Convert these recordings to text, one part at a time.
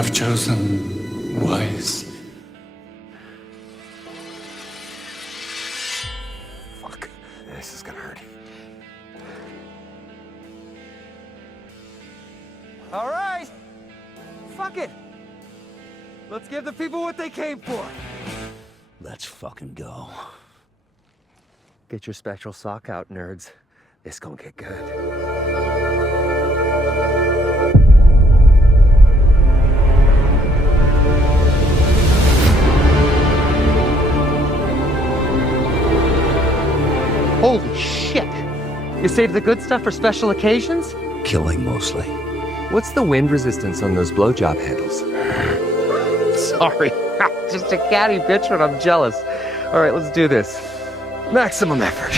I've chosen wisely. Fuck. This is gonna hurt. All right. Fuck it. Let's give the people what they came for. Let's fucking go. Get your spectral sock out, nerds. This gonna get good. Holy shit! You saved the good stuff for special occasions? Killing mostly. What's the wind resistance on those blowjob handles? Sorry, just a catty bitch when I'm jealous. All right, let's do this. Maximum effort.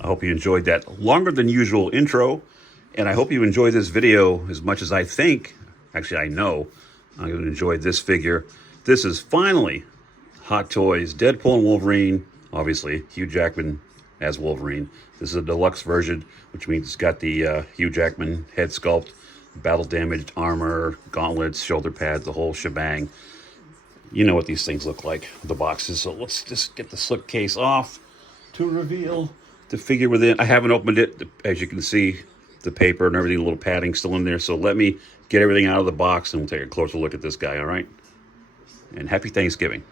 I hope you enjoyed that longer than usual intro, and I hope you enjoyed this video as much as I think, actually I know, I'm going to enjoy this figure. This is finally Hot Toys Deadpool and Wolverine, obviously Hugh Jackman as Wolverine. This is a deluxe version, which means it's got the Hugh Jackman head sculpt, battle damaged armor, gauntlets, shoulder pads, the whole shebang. You know what these things look like, the boxes. So let's just get the slipcase off to reveal the figure within. I haven't opened it. As you can see, the paper and everything, a little padding still in there. So let me get everything out of the box and we'll take a closer look at this guy, all right? And happy Thanksgiving.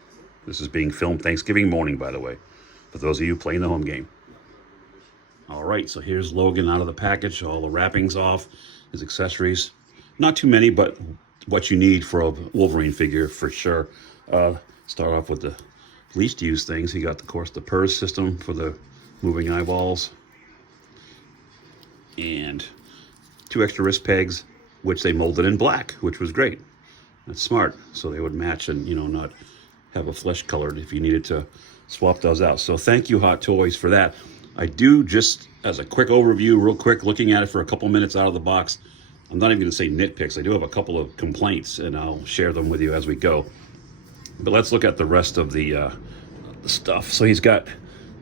This is being filmed Thanksgiving morning, by the way, for those of you playing the home game. All right, so here's Logan out of the package, all the wrappings off, his accessories. Not too many, but what you need for a Wolverine figure for sure. Start off with the least used things. He got, of course, the PERS system for the moving eyeballs. And 2 extra wrist pegs, which they molded in black, which was great. That's smart, so they would match and, you know, not have a flesh colored if you needed to swap those out. So thank you, Hot Toys, for that. I do, just as a quick overview, real quick, looking at it for a couple minutes out of the box, I'm not even going to say nitpicks. I do have a couple of complaints, and I'll share them with you as we go. But let's look at the rest of the stuff. So he's got,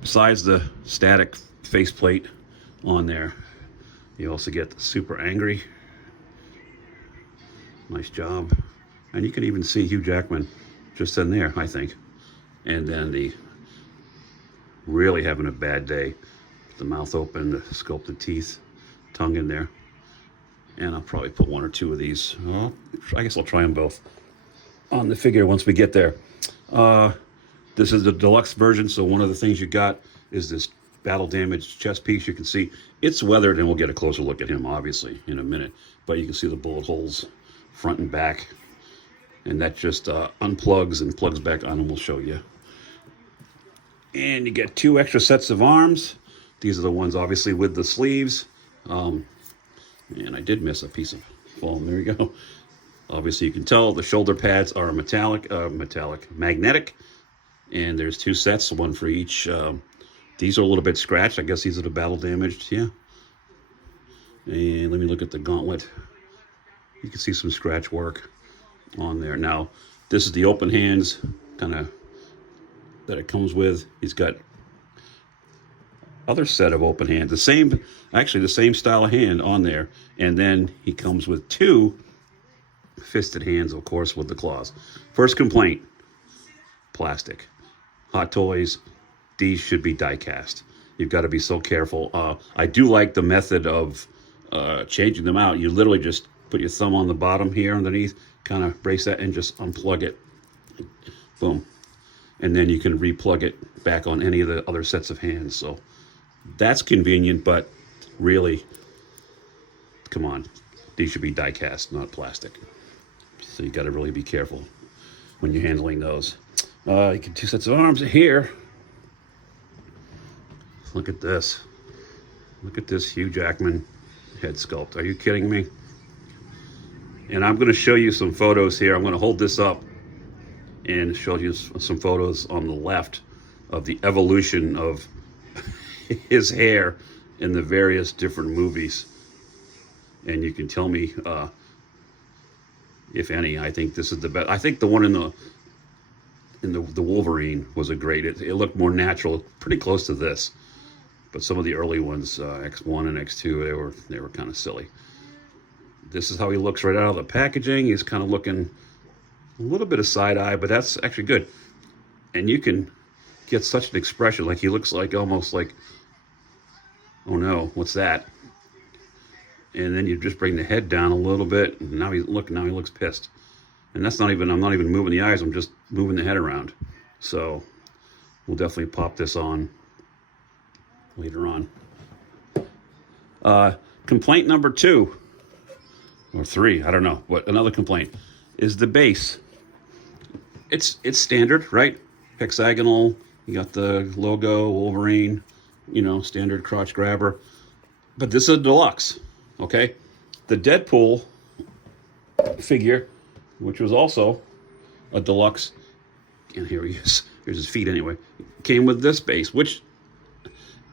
besides the static faceplate on there, you also get the super angry. Nice job. And you can even see Hugh Jackman just in there, I think. And then the really having a bad day. The mouth open, the sculpted teeth, tongue in there. And I'll probably put 1 or 2 of these. Well, I guess I'll try them both on the figure once we get there. This is the deluxe version, so one of the things you got is this battle damaged chest piece. You can see it's weathered, and we'll get a closer look at him, obviously, in a minute. But you can see the bullet holes front and back. And that just unplugs and plugs back on, and we'll show you. And you get 2 extra sets of arms. These are the ones, obviously, with the sleeves. And I did miss a piece of foam. There we go. Obviously, you can tell the shoulder pads are magnetic. And there's 2 sets, one for each. These are a little bit scratched. I guess these are the battle damaged, yeah. And let me look at the gauntlet. You can see some scratch work on there. Now, this is the open hands kind of that it comes with. He's got other set of open hands, the same style of hand on there, and then he comes with 2 fisted hands, of course, with the claws. First complaint: plastic. Hot Toys, these should be die cast. You've got to be so careful. I do like the method of changing them out. You literally just put your thumb on the bottom here underneath, kind of brace that and just unplug it. Boom. And then you can replug it back on any of the other sets of hands. So that's convenient, but really, come on. These should be die cast, not plastic. So you got to really be careful when you're handling those. You get 2 sets of arms here. Look at this. Look at this Hugh Jackman head sculpt. Are you kidding me? And I'm going to show you some photos here. I'm going to hold this up and show you some photos on the left of the evolution of his hair in the various different movies. And you can tell me, if any, I think this is the best. I think the one in the Wolverine was a great. It looked more natural, pretty close to this. but some of the early ones, X1 and X2, they were kind of silly. This is how he looks right out of the packaging. He's kind of looking a little bit of side eye, but that's actually good. And you can get such an expression, like he looks like almost like, oh no, what's that? And then you just bring the head down a little bit, and now he looks pissed. And that's not even, I'm not even moving the eyes, I'm just moving the head around. So we'll definitely pop this on later on. Complaint number 2 or 3, I don't know, but another complaint is the base. It's standard, right? Hexagonal, you got the logo, Wolverine, you know, standard crotch grabber. But this is a deluxe, okay? The Deadpool figure, which was also a deluxe, and here he is, here's his feet anyway, came with this base, which,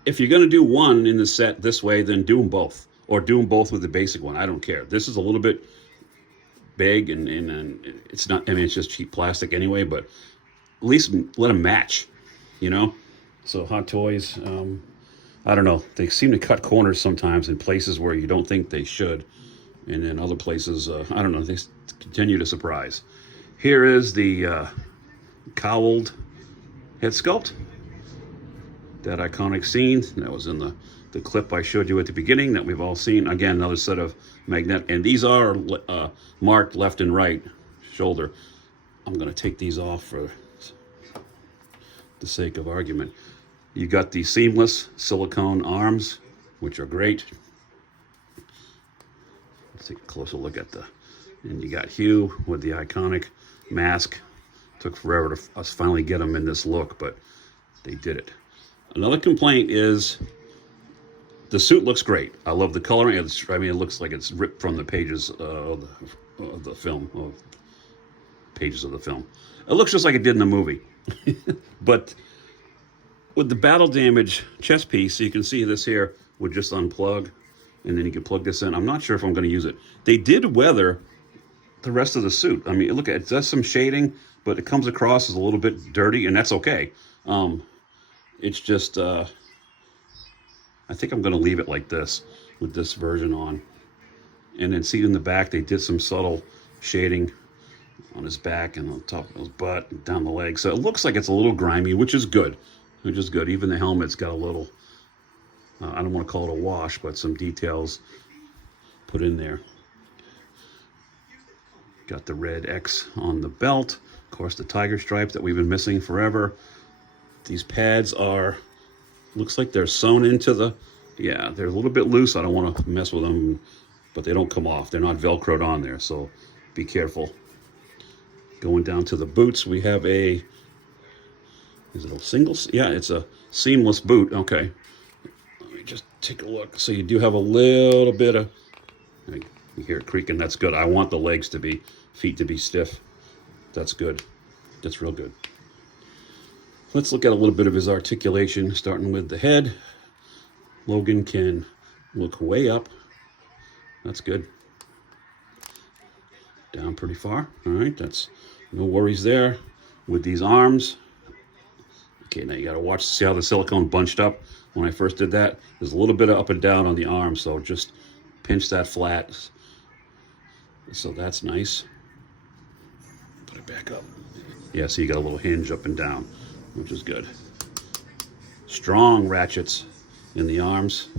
if you're going to do one in the set this way, then do them both. Or do them both with the basic one. I don't care. This is a little bit big, and it's not, I mean, it's just cheap plastic anyway, but at least let them match, you know? So Hot Toys, I don't know. They seem to cut corners sometimes in places where you don't think they should. And in other places, I don't know, they continue to surprise. Here is the cowled head sculpt. That iconic scene that was in the clip I showed you at the beginning that we've all seen. Again, another set of magnet, and these are marked left and right shoulder. I'm going to take these off for the sake of argument. You got the seamless silicone arms, which are great. Let's take a closer look at and you got Hugh with the iconic mask. Took forever to us finally get him in this look, but they did it. Another complaint is the suit looks great. I love the coloring. I mean, it looks like it's ripped from the pages of the film, pages of the film. It looks just like it did in the movie. But with the battle damage chest piece, you can see this here would just unplug, and then you can plug this in. I'm not sure if I'm going to use it. They did weather the rest of the suit. I mean, look at it. It does some shading, but it comes across as a little bit dirty, and that's okay. It's just, I think I'm going to leave it like this with this version on. And then see in the back, they did some subtle shading on his back and on top of his butt and down the leg. So it looks like it's a little grimy, which is good. Which is good. Even the helmet's got a little, I don't want to call it a wash, but some details put in there. Got the red X on the belt. Of course, the tiger stripe that we've been missing forever. These pads are, looks like they're sewn into the, yeah, they're a little bit loose. I don't want to mess with them, but they don't come off. They're not Velcroed on there, so be careful. Going down to the boots, we have is it a single? Yeah, it's a seamless boot. Okay. Let me just take a look. So you do have a little bit of, you hear it creaking, that's good. I want the legs to be, feet to be stiff. That's good. That's real good. Let's look at a little bit of his articulation, starting with the head. Logan can look way up. That's good. Down pretty far. All right, that's no worries there. With these arms. Okay, now you got to watch, see how the silicone bunched up. When I first did that, there's a little bit of up and down on the arm, so just pinch that flat. So that's nice. Put it back up. Yeah, so you got a little hinge up and down, which is good. Strong ratchets in the arms.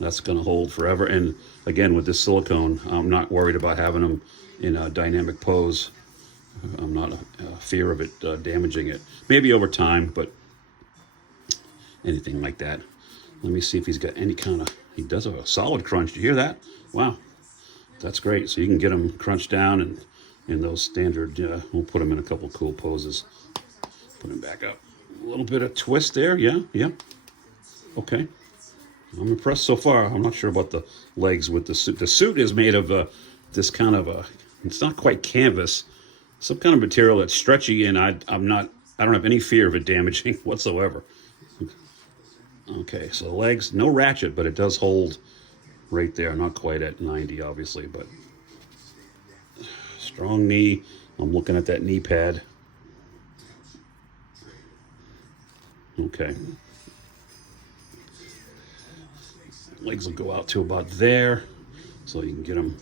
That's going to hold forever. And again, with this silicone, I'm not worried about having them in a dynamic pose. I'm not a fear of it damaging it. Maybe over time, but anything like that. Let me see if he's got any kind of, he does have a solid crunch. Did you hear that? Wow, that's great. So you can get them crunched down and in those standard, we'll put them in a couple cool poses. Put them back up. A little bit of twist there, yeah. Okay. I'm impressed so far. I'm not sure about the legs with the suit. The suit is made of this kind of it's not quite canvas, some kind of material that's stretchy, and I don't have any fear of it damaging whatsoever. Okay, so the legs, no ratchet, but it does hold right there. Not quite at 90, obviously, but strong knee. I'm looking at that knee pad. Legs will go out to about there, so you can get them.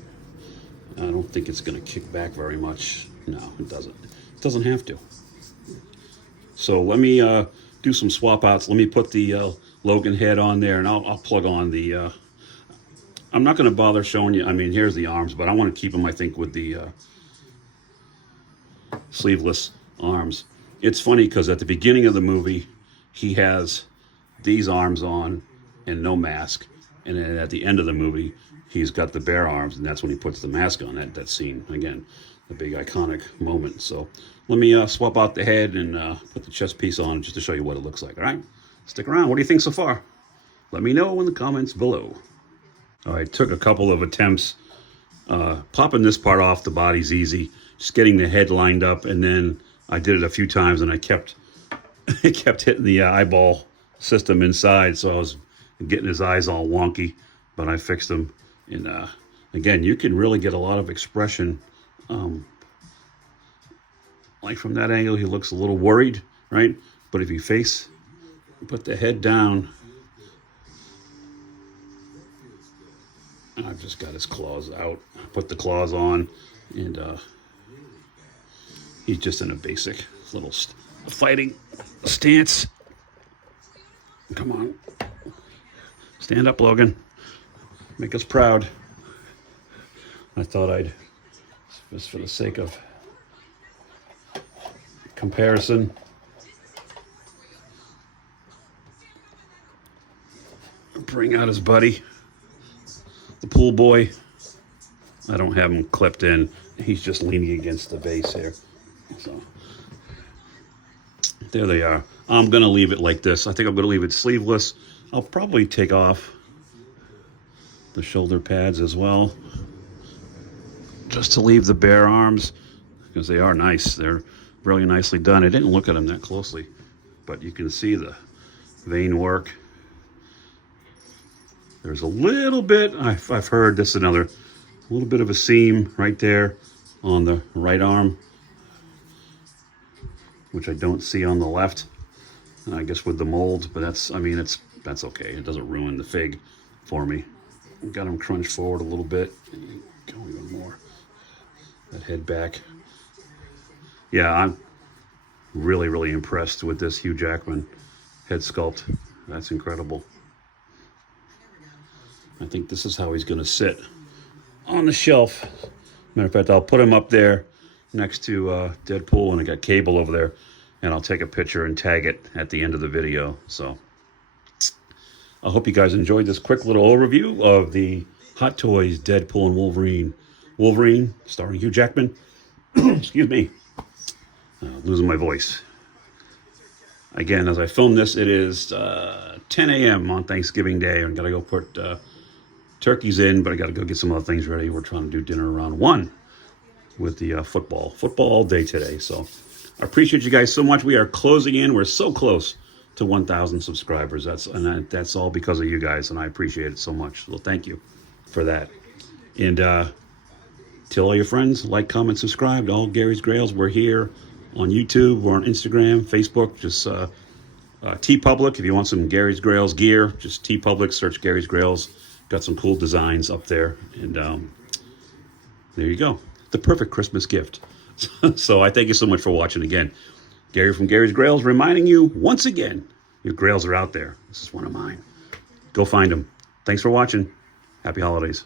I don't think it's going to kick back very much. No, it doesn't. It doesn't have to. So let me do some swap outs. Let me put the Logan head on there, and I'll plug on the... I'm not going to bother showing you. I mean, here's the arms, but I want to keep them, I think, with the sleeveless arms. It's funny because at the beginning of the movie, he has these arms on and no mask. And then at the end of the movie, he's got the bare arms, and that's when he puts the mask on. That scene, again, a big iconic moment. So let me swap out the head and put the chest piece on just to show you what it looks like, all right? Stick around. What do you think so far? Let me know in the comments below. All right, took a couple of attempts. Popping this part off the body's easy. Just getting the head lined up, and then I did it a few times, and I kept it kept hitting the eyeball system inside, so I was getting his eyes all wonky, but I fixed them. And again, you can really get a lot of expression. Like from that angle, he looks a little worried, right? But if you put the head down, I've just got his claws out. Put the claws on, and he's just in a basic little fighting stance. Come on. Stand up, Logan. Make us proud. I thought I'd, just for the sake of comparison, bring out his buddy, the pool boy. I don't have him clipped in. He's just leaning against the base here. So there they are. I'm going to leave it like this. I think I'm going to leave it sleeveless. I'll probably take off the shoulder pads as well, just to leave the bare arms, because they are nice. They're really nicely done. I didn't look at them that closely, but you can see the vein work. There's a little bit, I've heard this a little bit of a seam right there on the right arm, which I don't see on the left. I guess with the mold, but that's okay. It doesn't ruin the fig for me. Got him crunched forward a little bit. Go even more. That head back. Yeah, I'm really, really impressed with this Hugh Jackman head sculpt. That's incredible. I think this is how he's going to sit on the shelf. Matter of fact, I'll put him up there next to Deadpool, and I got Cable over there, and I'll take a picture and tag it at the end of the video. So I hope you guys enjoyed this quick little overview of the Hot Toys Deadpool and Wolverine. Wolverine, starring Hugh Jackman. Excuse me. Losing my voice. Again, as I film this, it is 10 a.m. on Thanksgiving Day. I've got to go put turkeys in, but I got to go get some other things ready. We're trying to do dinner around 1 with the football all day today. So I appreciate you guys so much. We are closing in. We're so close to 1,000 subscribers. That's all because of you guys, and I appreciate it so much. So thank you for that. And tell all your friends, like, comment, subscribe to all Gary's Grails. We're here on YouTube. We're on Instagram, Facebook. Just TeePublic. If you want some Gary's Grails gear, just TeePublic. Search Gary's Grails. Got some cool designs up there. And there you go. The perfect Christmas gift. So I thank you so much for watching again. Gary from Gary's Grails reminding you once again, your grails are out there. This is one of mine. Go find them. Thanks for watching. Happy holidays.